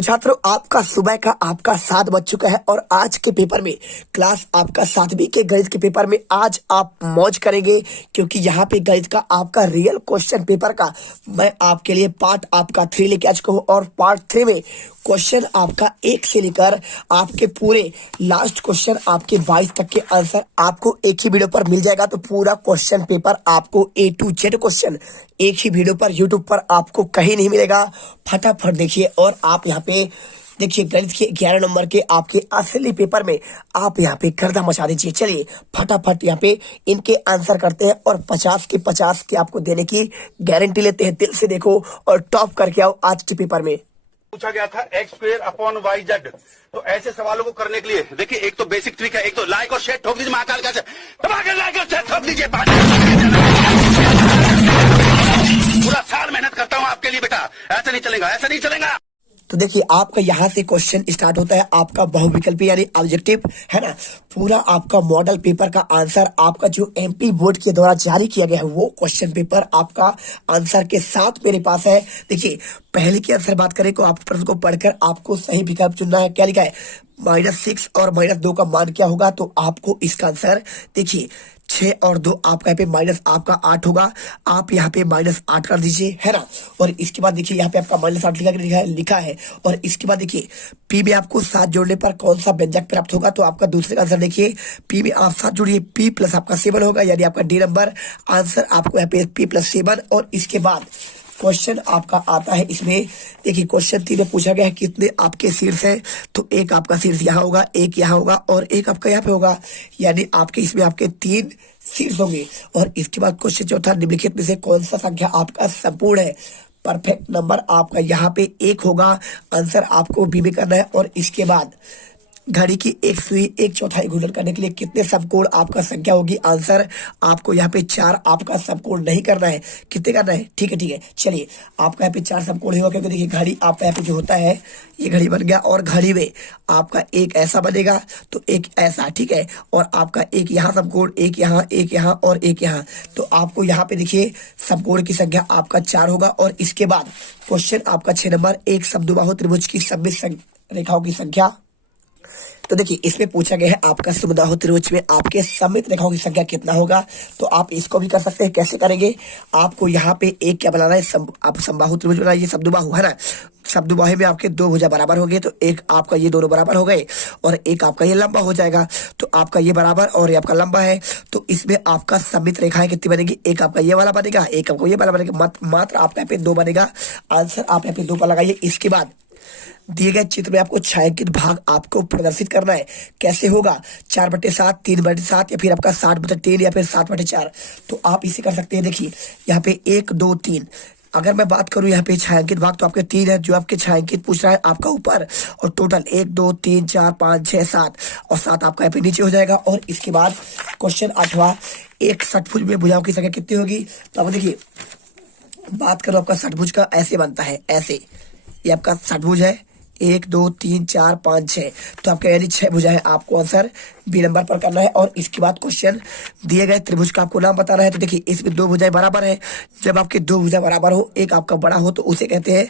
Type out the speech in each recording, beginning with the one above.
तो छात्रों, आपका सुबह का आपका 7 बज चुका है और आज के पेपर में क्लास आपका 7वीं के गणित के पेपर में आज आप मौज करेंगे, क्योंकि यहाँ पे गणित का आपका रियल क्वेश्चन पेपर का मैं आपके लिए पार्ट आपका 3 लेके आ चुका हूँ। और पार्ट 3 में क्वेश्चन आपका 1 से लेकर आपके पूरे लास्ट क्वेश्चन आपके 22 तक के आंसर आपको एक ही वीडियो पर मिल जाएगा। तो पूरा क्वेश्चन पेपर आपको A to Z क्वेश्चन एक ही वीडियो पर यूट्यूब पर आपको कहीं नहीं मिलेगा। फटाफट देखिए और आप यहाँ पे देखिए गणित के 11 नंबर के आपके असली पेपर में आप यहाँ पे गर्दा मचा दीजिए। चलिए फटाफट यहाँ पे इनके आंसर करते हैं और 50 के 50 के आपको देने की गारंटी लेते हैं। दिल से देखो और टॉप करके आओ आज के पेपर में। पूछा गया था x² / yz। तो ऐसे सवालों को करने के लिए देखिए, एक तो बेसिक ट्रिक है, एक तो लाइक और शेयर ठोक दीजिए। महाकाल का दबाकर लाइक और शेयर ठोक दीजिए। पूरा साल मेहनत करता हूँ आपके लिए बेटा, ऐसा नहीं चलेगा, ऐसा नहीं चलेगा। तो देखिए आपका यहाँ से क्वेश्चन स्टार्ट होता है आपका बहुविकल्पी यानी ऑब्जेक्टिव, है ना। पूरा आपका मॉडल पेपर का आंसर आपका जो MP बोर्ड के द्वारा जारी किया गया है वो क्वेश्चन पेपर आपका आंसर के साथ मेरे पास है। देखिए पहले की आंसर बात करें तो आप प्रश्न को पढ़कर आपको सही विकल्प चुनना है। क्या लिखा है? -6 और -2 का मान क्या होगा? तो आपको इसका आंसर देखिए 6 और 2 आपका यहाँ पे माइनस आपका 8 होगा। आप यहाँ पे -8 कर दीजिए, है ना। और इसके बाद देखिए यहाँ पे आपका -8 लिखा है। और इसके बाद देखिए P में आपको 7 जोड़ने पर कौन सा व्यंजक प्राप्त होगा? तो आपका दूसरे का आंसर देखिए P में आप 7 जोड़िए, P प्लस आपका 7 होगा, यानी आपका D नंबर आंसर आपको यहाँ पे P + 7। और इसके बाद क्वेश्चन आपका आता है इसमें देखिए क्वेश्चन 3 में पूछा गया है कितने आपके शीर्ष हैं? तो एक आपका शीर्ष यहाँ होगा, एक यहाँ होगा और एक आपका यहाँ पे होगा, यानी आपके इसमें आपके 3 शीर्ष होंगे। और इसके बाद क्वेश्चन चौथा, निम्नलिखित में से कौन सा संख्या आपका संपूर्ण है? परफेक्ट नंबर आपका यहाँ पे 1 होगा। आंसर आपको बी में करना है। और इसके बाद घड़ी की एक सुई 1/4 घूर्णन करने के लिए कितने समकोण आपका संख्या होगी? आंसर आपको यहाँ पे 4 आपका समकोण नहीं करना है। कितने करना है? ठीक है। चलिए आपका यहाँ पे 4 समकोण होगा, क्योंकि देखिए घड़ी आपका यहाँ पे जो होता है ये घड़ी बन गया और घड़ी में आपका एक ऐसा बनेगा तो एक ऐसा, ठीक है। और आपका एक यहाँ समकोण, एक यहाँ, एक यहाँ और एक यहाँ। तो आपको यहाँ पे देखिए समकोण की संख्या आपका 4 होगा। और इसके बाद क्वेश्चन आपका 6 नंबर, एक समद्विबाहु त्रिभुज की सममित रेखाओं की संख्या। तो देखिए इसमें पूछा गया है आपका समद्विबाहु त्रिभुज में आपके सममित रेखाओं की संख्या कितना होगा? तो आप इसको भी कर सकते हैं। कैसे करेंगे? आपको यहाँ पे एक क्या बनाना है, आप समबाहु त्रिभुज बनाइए, समद्विबाहु, है ना। समद्विबाहु में आपके 2 भुजा बराबर हो गए, तो एक आपका ये दोनों बराबर हो गए और एक आपका ये लंबा हो जाएगा। तो आपका ये बराबर और ये आपका लंबा है, तो इसमें आपका सममित रेखाएं कितनी बनेगी? एक आपका ये वाला बनेगा, एक आपको ये वाला बनेगा, मात्र आपका यहाँ पे 2 बनेगा। आंसर आप यहाँ पे 2 पर लगाइए। इसके बाद दिए गए चित्र में आपको छायांकित भाग आपको प्रदर्शित करना है। कैसे होगा? 4/7, 3/7 या फिर आपका 60/3 या फिर 7/4। तो आप इसे कर सकते हैं। देखिए यहाँ पे 1 2 3, अगर मैं बात करूं यहाँ पे छायांकित भाग तो आपके 3 है, जो आपके छायांकित पूछ रहा है आपका ऊपर, और टोटल 1 2 3 4 5 6 7 और 7 आपका यहाँ पे नीचे हो जाएगा। और इसके बाद क्वेश्चन 8वां, एक षटभुज में भुजाओं की संख्या कितनी होगी? तो अब देखिए बात करो आपका षटभुज का, ऐसे बनता है, ऐसे ये आपका षटभुज है, 1 2 3 4 5 6। तो आपका यानी 6 भुजा है। आपको आंसर बी नंबर पर करना है। और इसके बाद क्वेश्चन दिए गए त्रिभुज का आपको नाम बताना है। तो देखिए इसमें 2 भुजाएं बराबर है। जब आपके 2 भुजा बराबर हो, एक आपका बड़ा हो, तो उसे कहते हैं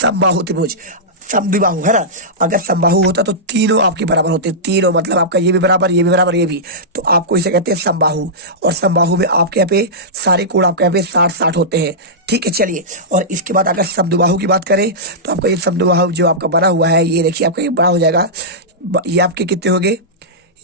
समबाहु त्रिभुज, समद्विबाहु, है ना। अगर समबाहु होता तो तीनों आपके बराबर होते, तीनों मतलब आपका ये भी बराबर, ये भी बराबर, ये भी, तो आपको इसे कहते हैं समबाहु। और समबाहु में आपके यहाँ पे सारे कोण आपके यहाँ पे 60-60 होते हैं, ठीक है। चलिए और इसके बाद अगर समद्विबाहु की बात करें तो आपका ये समद्विबाहु जो आपका बना हुआ है, ये देखिए आपका ये बड़ा हो जाएगा। ये आपके कितने हो गए?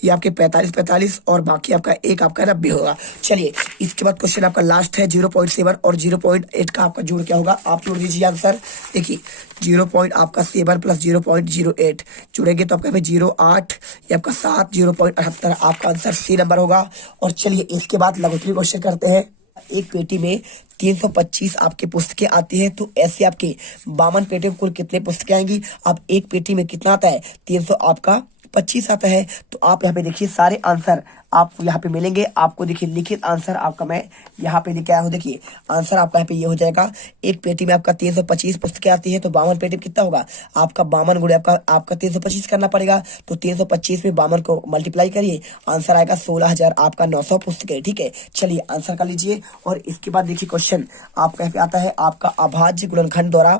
ये आपके 45 और बाकी आपका एक आपका 90 होगा। चलिए इसके बाद क्वेश्चन आपका लास्ट है 0.7 और 0.8 का आपका जोड़ क्या होगा? आप जोड़ दीजिए आंसर। देखिए 0. आपका 7 + 0.08 जोड़ेंगे तो आपका 0.8, ये आपका 7, 0.78 आपका आंसर सी नंबर होगा। और चलिए इसके बाद लघुत्तरीय क्वेश्चन करते हैं। एक पेटी में 325 आपके पुस्तकें आती है, तो ऐसे आपके 52 पेटी में कुल कितने पुस्तकें आएंगी? अब एक पेटी में कितना आता है? 300 आपका 25 आता है। तो आप यहाँ पे देखिए सारे आंसर आप यहाँ पे मिलेंगे। आपको देखिए लिखित आंसर आपका मैं यहाँ पे लेके आया हूँ। देखिए आंसर आपका यहाँ पे ये हो जाएगा, एक पेटी में आपका 325 पुस्तकें आती है, तो 52 पेटी में कितना होगा आपका 52 गुणे आपका 325 करना पड़ेगा। तो 325 में 52 को मल्टीप्लाई करिए, आंसर आएगा 16,000 आपका 900 पुस्तकें। ठीक है, चलिए आंसर कर लीजिए। और इसके बाद देखिए क्वेश्चन आपका यहाँ पे आता है, आपका अभाज्य गुणनखंड द्वारा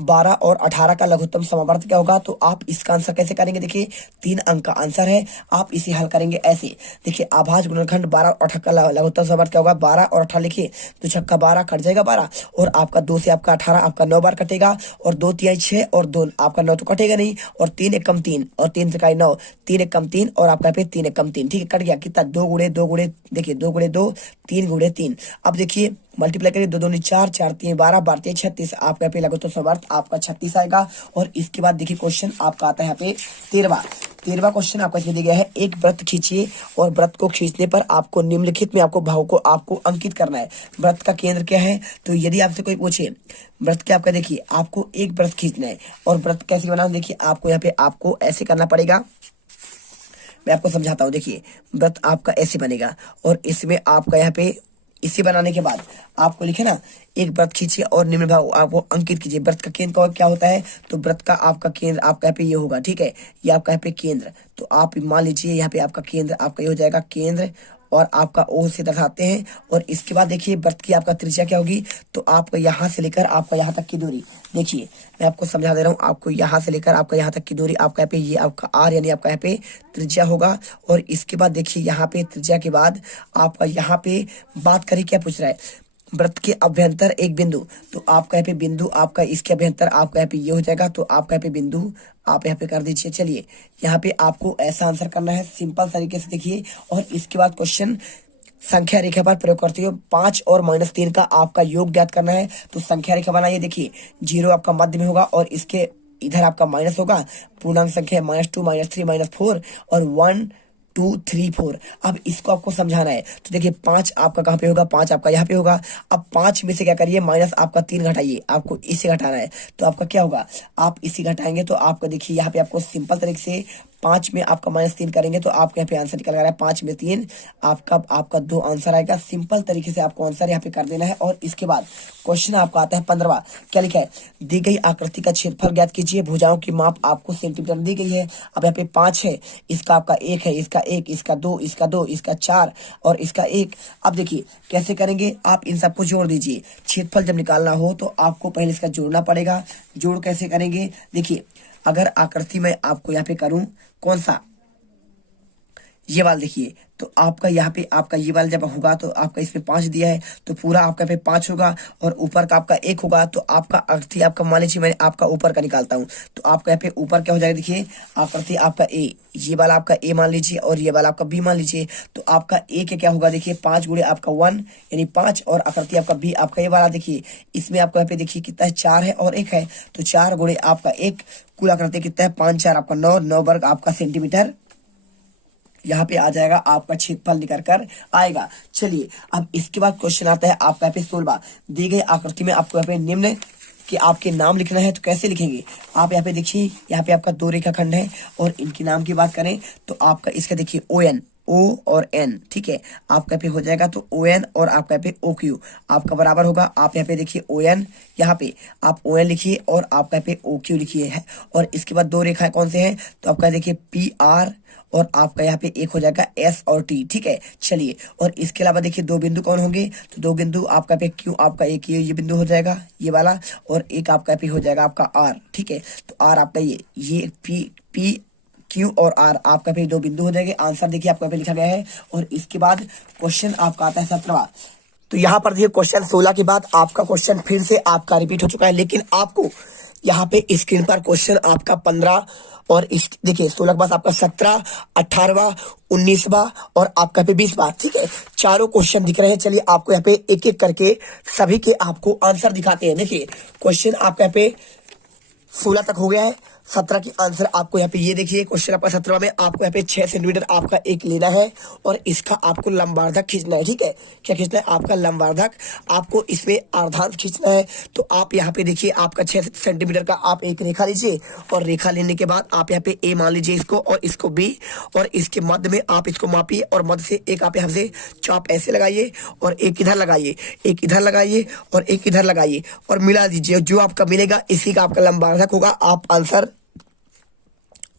12 और 18 का लघुत्तम समावर्त क्या होगा। तो आप इसका आंसर कैसे करेंगे, देखिए 3 अंक का आंसर है, आप इसे हल करेंगे ऐसे। देखिए अभाज्य गुणनखंड 12 और 18 का लघुत्तम समावर्त क्या होगा, 12 और 18 लिखिए, 2 छक्का 12 कट जाएगा 12, और आपका 2 से आपका 18 आपका 9 बार कटेगा, और 2 तिहाई 6 और 2 आपका 9 तो कटेगा नहीं, और 3 एक कम 3 और 3 तिहाई 9, 3 एक कम 3 और आपका पे 3 एक कम 3। ठीक है, कट गया कितना, 2 गुणे 2 गुणे, देखिए 2 गुणे 2, 3 गुणे 3। अब देखिए मल्टीप्लाई करिए, 2 दूनी 4, 4 3 12, 12 3 36, आपका यहाँ पे लघुत्तम समावर्त आपका 36 आएगा। और इसके बाद देखिए क्वेश्चन आपका आता है यहाँ पे 13वां क्वेश्चन आपका इसमें दिया गया है, एक वृत्त खींचिए और वृत्त को खींचने पर आपको निम्नलिखित में आपको भाव को आपको अंकित करना है। वृत्त का केंद्र क्या है, तो यदि आपसे कोई पूछे वृत्त क्या आपका, देखिए आपको एक वृत्त खींचना है, और वृत्त कैसे बनाना, देखिए आपको यहाँ पे आपको ऐसे करना पड़ेगा। मैं आपको समझाता हूँ, देखिए वृत्त आपका ऐसे बनेगा, और इसमें आपका यहाँ पे इसे बनाने के बाद आपको लिखे ना, एक वृत्त खींचिए और निम्न भाव आपको अंकित कीजिए। वृत्त का केंद्र क्या होता है, तो वृत्त का आपका केंद्र आपका यहाँ पे ये होगा। ठीक है, ये आपका यहाँ पे केंद्र, तो आप मान लीजिए यहाँ पे आपका केंद्र आपका ये हो जाएगा केंद्र, और आपका ओ से दर्शाते हैं। और इसके बाद देखिए वृत्त की आपका त्रिज्या क्या होगी, तो आपका यहाँ से लेकर आपका यहाँ तक की दूरी, देखिए मैं आपको समझा दे रहा हूँ, आपको यहाँ से लेकर आपका यहाँ तक की दूरी आपका यहाँ पे ये आपका आर यानी आपका यहाँ पे त्रिज्या होगा। और इसके बाद देखिए यहाँ पे त्रिज्या के बाद आपका यहाँ पे बात करें क्या पूछ रहा है, वृत्त के अभ्यंतर एक बिंदु, तो आपका यहाँ पे बिंदु आपका इसके अभ्यंतर आपका यहाँ पे ये हो जाएगा, तो आपका यहाँ पे बिंदु आप यहाँ पे कर दीजिए। चलिए यहाँ पे आपको ऐसा आंसर करना है सिंपल तरीके से, देखिए। और इसके बाद क्वेश्चन संख्या रेखा पर प्रयोग करते हुए 5 और -3 का आपका योग ज्ञात करना है। तो संख्या रेखा बनाइए, देखिए 0 आपका मध्य में होगा, और इसके इधर आपका माइनस होगा, पूर्णांक संख्या -2 -3 -4 और 1 2 3 4। अब इसको आपको समझाना है, तो देखिए 5 आपका कहाँ पे होगा, 5 आपका यहाँ पे होगा। अब 5 में से क्या करिए, माइनस आपका 3 घटाइए, आपको इससे घटाना है, तो आपका क्या होगा, आप इसी घटाएंगे तो आपका देखिए यहाँ पे आपको सिंपल तरीके से 5 में आपका -3 करेंगे तो आपके यहाँ पे आंसर निकल रहा है 5 में 3, आपका 2 आंसर आएगा। सिंपल तरीके से आपको आंसर यहाँ पे कर देना है। और इसके बाद क्वेश्चन आपका आता है 15वां, क्या लिखा है, दी गई आकृति का क्षेत्रफल ज्ञात कीजिए, भुजाओं की माप आपको सेंटीमीटर दी गई है। अब यहाँ पे 5 है, इसका आपका 1 है, इसका 1, इसका 2, इसका 2, इसका 4 और इसका 1। अब देखिए कैसे करेंगे, आप इन सबको जोड़ दीजिए। क्षेत्रफल जब निकालना हो तो आपको पहले इसका जोड़ना पड़ेगा। जोड़ कैसे करेंगे, देखिए अगर आकृति में आपको यहाँ पे करूं, कौन सा, ये वाला देखिए, तो आपका यहाँ पे आपका ये वाला जब होगा तो आपका इसमें 5 दिया है, तो पूरा आपका पे 5 होगा, और ऊपर का आपका 1 होगा, तो आपका आकृति आपका मान लीजिए मैं आपका ऊपर का निकालता हूँ, तो आपका यहाँ पे ऊपर क्या हो जाएगा, देखिए आकृति आपका ए, ये वाला आपका ए मान लीजिए, और ये वाला आपका बी मान लीजिए। तो आपका ए के क्या होगा, देखिए 5 गुणे आपका 1 यानी 5, और आकृति आपका बी आपका ये वाला देखिए, इसमें आपको यहाँ पे देखिए कितना है, 4 है और 1 है, तो 4 गुणे आपका 1, कुल आकृति कितना है 5 4 आपका 9, 9 वर्ग आपका सेंटीमीटर यहाँ पे आ जाएगा, आपका क्षेत्रफल निकल कर आएगा। चलिए अब इसके बाद क्वेश्चन आता है आपका यहाँ पे 16वां, दी गई आकृति में आपको यहाँ पे निम्न कि आपके नाम लिखना है, तो कैसे लिखेंगे, आप यहाँ पे देखिए, यहाँ पे आपका 2 रेखाखंड है, और इनके नाम की बात करें तो आपका इसका देखिए ON, O और N, ठीक है, आपका पे हो जाएगा, तो ON और आपका पे OQ आपका बराबर होगा। आप यहाँ पे देखिए ON, यहाँ पे आप ON लिखिए और आपका पे OQ लिखिए है, और इसके बाद 2 रेखाएं कौन से हैं, तो आपका देखिए PR और आपका यहाँ पे एक हो जाएगा S और T, ठीक है। चलिए और इसके अलावा देखिए 2 बिंदु कौन होंगे, तो 2 बिंदु आपका पे Q, आपका एक ये बिंदु हो जाएगा ये वाला, और एक आपका पे हो जाएगा आपका R, ठीक है। तो R आपका ये P Q और R आपका पे 2 बिंदु हो जाएंगे। आंसर देखिए आपका पे लिखा गया है। और इसके बाद क्वेश्चन आपका आता है 17वां, तो यहाँ पर देखिए क्वेश्चन 16 के बाद आपका क्वेश्चन फिर से आपका रिपीट हो चुका है, लेकिन आपको यहाँ पे स्क्रीन पर क्वेश्चन आपका 15 और इस देखिए 16 के बाद आपका 17, 18वां, 19वां और आपका पे 20वां, ठीक है, चारों क्वेश्चन दिख रहे हैं। चलिए आपको यहाँ पे एक एक करके सभी के आपको आंसर दिखाते हैं। देखिए क्वेश्चन आपका यहाँ पे 16 तक हो गया है, 17 की आंसर आपको यहाँ पे ये देखिए क्वेश्चन आपका 17 में आपको यहाँ पे 6 सेंटीमीटर आपका एक लेना है और इसका आपको लंबार्धक खींचना है। ठीक है, क्या खींचना है? आपका लंबार्धक आपको इसमें अर्धांश खींचना है। तो आप यहाँ पे देखिए आपका 6 सेंटीमीटर का आप एक रेखा लीजिए और रेखा लेने के बाद आप यहाँ पे ए मान लीजिए इसको और इसको बी और इसके मध्य में आप इसको मापिए और मध्य से एक आप यहाँ से चाप ऐसे लगाइए और एक इधर लगाइए, एक इधर लगाइए और एक इधर लगाइए और मिला दीजिए। जो आपका मिलेगा इसी का आपका लंबार्धक होगा। आप आंसर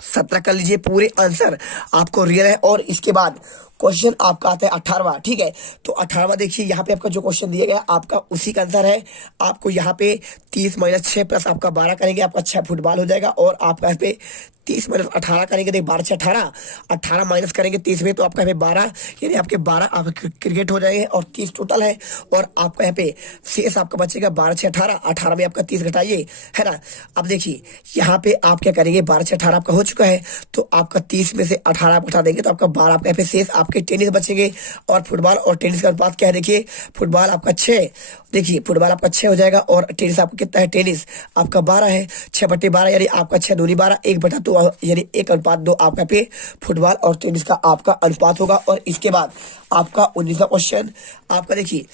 17 कर लीजिए। पूरे आंसर आपको रियल है। और इसके बाद क्वेश्चन आपका आता है 18वां। ठीक है, तो 18वां देखिए यहाँ पे आपका जो क्वेश्चन दिया गया आपका उसी का आंसर है। आपको यहाँ पे 30 - 6 प्लस आपका 12 करेंगे, आपका 6 फुटबॉल हो जाएगा। और आपका यहाँ पे 30 - 18 करेंगे, देख 12 - 6 18, 18 माइनस करेंगे 30 में तो आपका यहाँ पे 12, यानी आपके 12 आप क्रिकेट हो जाएंगे और 30 टोटल है। और आपका यहाँ पे शेष आपका बचेगा 12 - 6 18, 18 में आपका 30 घटाइए, है ना। अब देखिए यहाँ पे आप क्या करेंगे, 12 - 6 18 आपका हो चुका है तो आपका 30 में से 18 आप घटा देंगे तो आपका 12 आपका यहाँ पे शेष आपके टेनिस बचेंगे। और फुटबॉल और टेनिस का अनुपात क्या है, देखिए फुटबॉल आपका 6, देखिए फुटबॉल आपका 6 हो जाएगा और टेनिस आपका कितना है, टेनिस आपका 12 है। 6/12 यानी आपका 6 दूनी 12, 1/2 यानी 1:2 आपका पे फुटबॉल और टेनिस का आपका अनुपात होगा। और इसके बाद आपका 19वां क्वेश्चन आपका देखिए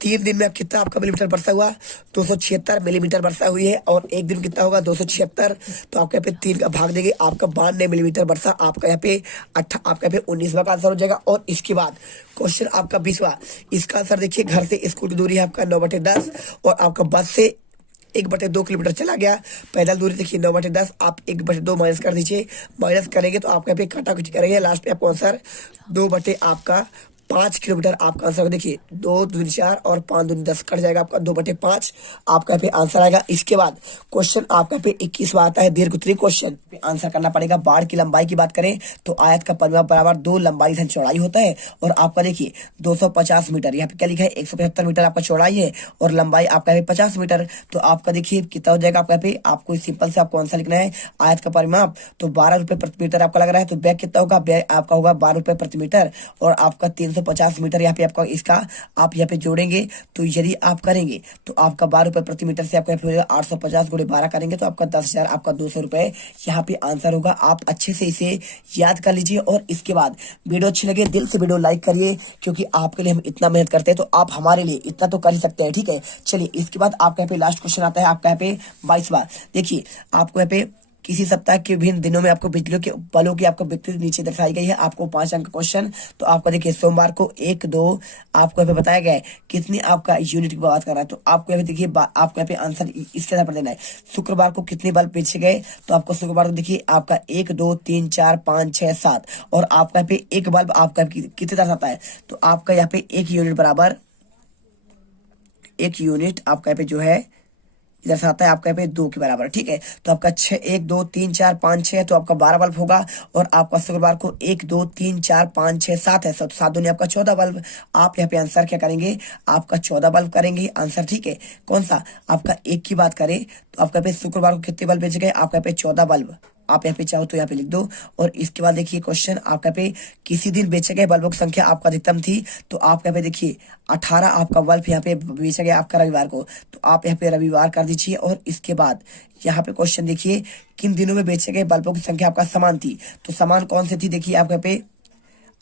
3 दिन में कितना आपका मिलीमीटर वर्षा हुआ, 276 मिलीमीटर वर्षा हुई है। और एक दिन कितना होगा 276, तो आपके यहाँ पे 3 का भाग देंगे, आपका 92 मिलीमीटर वर्षा आपका यहाँ पे आपका यहाँ पे 19वां का आंसर हो जाएगा। और इसके बाद क्वेश्चन आपका 20वां, इसका आंसर देखिए घर से स्कूल की दूरी है आपका 9/10 और आपका बस से 1/2 किलोमीटर चला गया। पैदल दूरी देखिए 9/10, आप 1/2 माइनस कर दीजिए, माइनस करेंगे तो आपका यहाँ पे कटाकटी करेंगे, लास्ट में आपको आंसर 2/ आपका 5 किलोमीटर आपका आंसर देखिए 2 दूनी 4 और 5 दूनी 10 कट जाएगा आपका 2/5 आपका पे आंसर आएगा। इसके बाद क्वेश्चन आपका पे 21वां आता है दीर्घोत्तरीय क्वेश्चन पे आंसर करना पड़ेगा। बाढ़ की लंबाई की बात करें तो आयत का परिमाप बराबर 2 लंबाई धन चौड़ाई होता है। और आपका देखिए 250 मीटर, यहाँ पे क्या लिखा है 175 मीटर आपका चौड़ाई है और लंबाई आपका है 50 मीटर। तो आपका देखिए कितना हो जाएगा आपका पे, आपको सिंपल से आपको आंसर लिखना है आयत का परिमाप तो 12 रुपए प्रति मीटर आपका लग रहा है। तो बैग कितना होगा, बैग आपका होगा 12 रुपए प्रति मीटर और आपका 350 मीटर यहाँ पे आपका इसका आप यहाँ पे जोड़ेंगे तो यदि आप करेंगे तो आपका 12 रुपए प्रति मीटर से आपका यहाँ पे हो जाएगा 850 × 12 करेंगे तो आपका 10,000 आपका 200 रुपए यहाँ पे आंसर होगा। आप अच्छे से इसे याद कर लीजिए। और इसके बाद वीडियो अच्छी लगे दिल से वीडियो लाइक करिए, क्योंकि आपके लिए हम इतना मेहनत करते हैं तो आप हमारे लिए इतना तो कर ही सकते हैं। ठीक है, चलिए इसके बाद आपका यहाँ पे लास्ट क्वेश्चन आता है आपका यहाँ पे 22वां। देखिए आपको यहाँ पे किसी सप्ताह के विभिन्न दिनों में आपको बिजलियों के बलों की आपको विकृति नीचे दर्शाई गई है। आपको 5 अंक क्वेश्चन। तो आपको देखिए सोमवार को 1 2 आपको यहाँ पे बताया गया है कितनी आपका यूनिट की बात कर रहा है। तो आपको यहाँ पे देखिए आपको यहाँ पे आंसर इसके आधार पर देना है। शुक्रवार को कितने बल्ब बेचे गए, तो आपको शुक्रवार को देखिए आपका 1 2 3 4 5 6 7 और आपका यहाँ पे एक बल्ब आपका कितने दर्शाता है। तो आपका यहाँ पे 1 यूनिट बराबर 1 यूनिट आपका यहाँ पे जो है इधर से आता है आपका यहाँ पे 2 के बराबर। ठीक है, तो आपका 6 1 2 3 4 5 6 तो आपका 12 बल्ब होगा। और आपका शुक्रवार को 1 2 3 4 5 6 7 है, 7 दूनी आपका 14 बल्ब। आप यहाँ पे आंसर क्या करेंगे, आपका 14 बल्ब करेंगे आंसर। ठीक है, कौन सा आपका 1 की बात करें तो आपका यहाँ पे शुक्रवार को कितने बल्ब बेचे गए, आपका यहाँ पे 14 बल्ब। आप यहाँ पे चाहो तो यहाँ पे लिख दो। और इसके बाद देखिए क्वेश्चन आपका पे किसी दिन बेचे गए बल्बों की संख्या आपका अधिकतम थी। तो आप यहाँ पे देखिए 18 आपका बल्ब यहाँ पे बेचा गया आपका रविवार को। तो आप यहाँ पे रविवार कर दीजिए। और इसके बाद यहाँ पे क्वेश्चन देखिए किन दिनों में बेचे गए बल्बों की संख्या आपका समान थी। तो समान कौन सी थी, देखिए आपका पे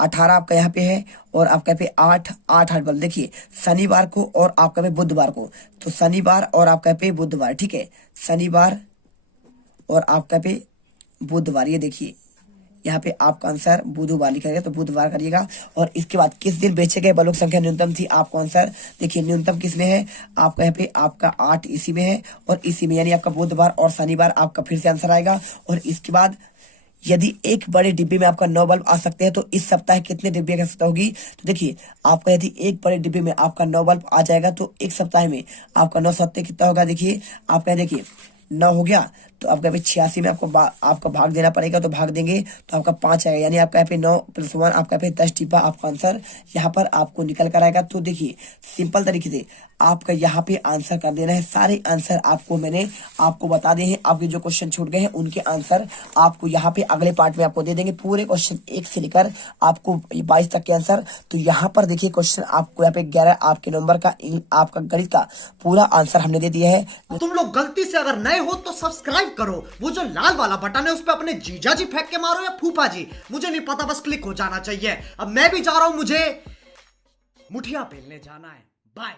18 आपका यहाँ पे है और आपका पे 8 बल्ब। देखिए शनिवार को और आपका पे बुधवार को, तो शनिवार और आपका पे बुधवार। ठीक है, शनिवार और आपका पे बुधवार। ये देखिए यहाँ पे आपका आंसर बुधवार लिखा गया तो बुधवार करिएगा। और इसके बाद किस दिन बेचे गए बल्बों की संख्या न्यूनतम थी, आपको आंसर देखिए न्यूनतम किस में है, आपका यहाँ पे आपका 8 इसी में है और इसी में, यानी आपका बुधवार और शनिवार आपका फिर से आंसर आएगा। और इसके बाद यदि एक बड़े डिब्बे में आपका 9 बल्ब आ सकते हैं तो इस सप्ताह कितने डिब्बे की आवश्यकता होगी। तो देखिए आपका यदि एक बड़े डिब्बे में आपका 9 बल्ब आ जाएगा तो एक सप्ताह में आपका 9 सत्ते कितना होगा, देखिए आपका देखिए 9 हो गया तो आपका यहाँ पे 86 में आपको भाग देना पड़ेगा। तो भाग देंगे तो आपका 5 आएगा, यानी आपका यहाँ पे 9 + 1 आपका यहाँ पे 10 डिब्बा आपका आंसर यहाँ पर आपको निकल कर आएगा। तो देखिए सिंपल तरीके से आपका यहाँ पे आंसर कर देना है। सारे आंसर आपको मैंने आपको बता दिए हैं। आपके जो क्वेश्चन छूट गए हैं उनके आंसर आपको यहाँ पे अगले पार्ट में आपको दे देंगे। पूरे क्वेश्चन 1 से लेकर आपको 22 तक के आंसर। तो यहाँ पर देखिए क्वेश्चन आपको यहाँ पे 11 आपके नंबर का आपका गणित का पूरा आंसर हमने दे दिया है। तुम लोग गलती से अगर नए हो तो सब्सक्राइब सब्सक्राइब करो। वो जो लाल वाला बटन है उस पर अपने जीजा जी फेंक के मारो या फूफा जी, मुझे नहीं पता, बस क्लिक हो जाना चाहिए। अब मैं भी जा रहा हूं, मुझे मुठिया पेलने जाना है। बाय।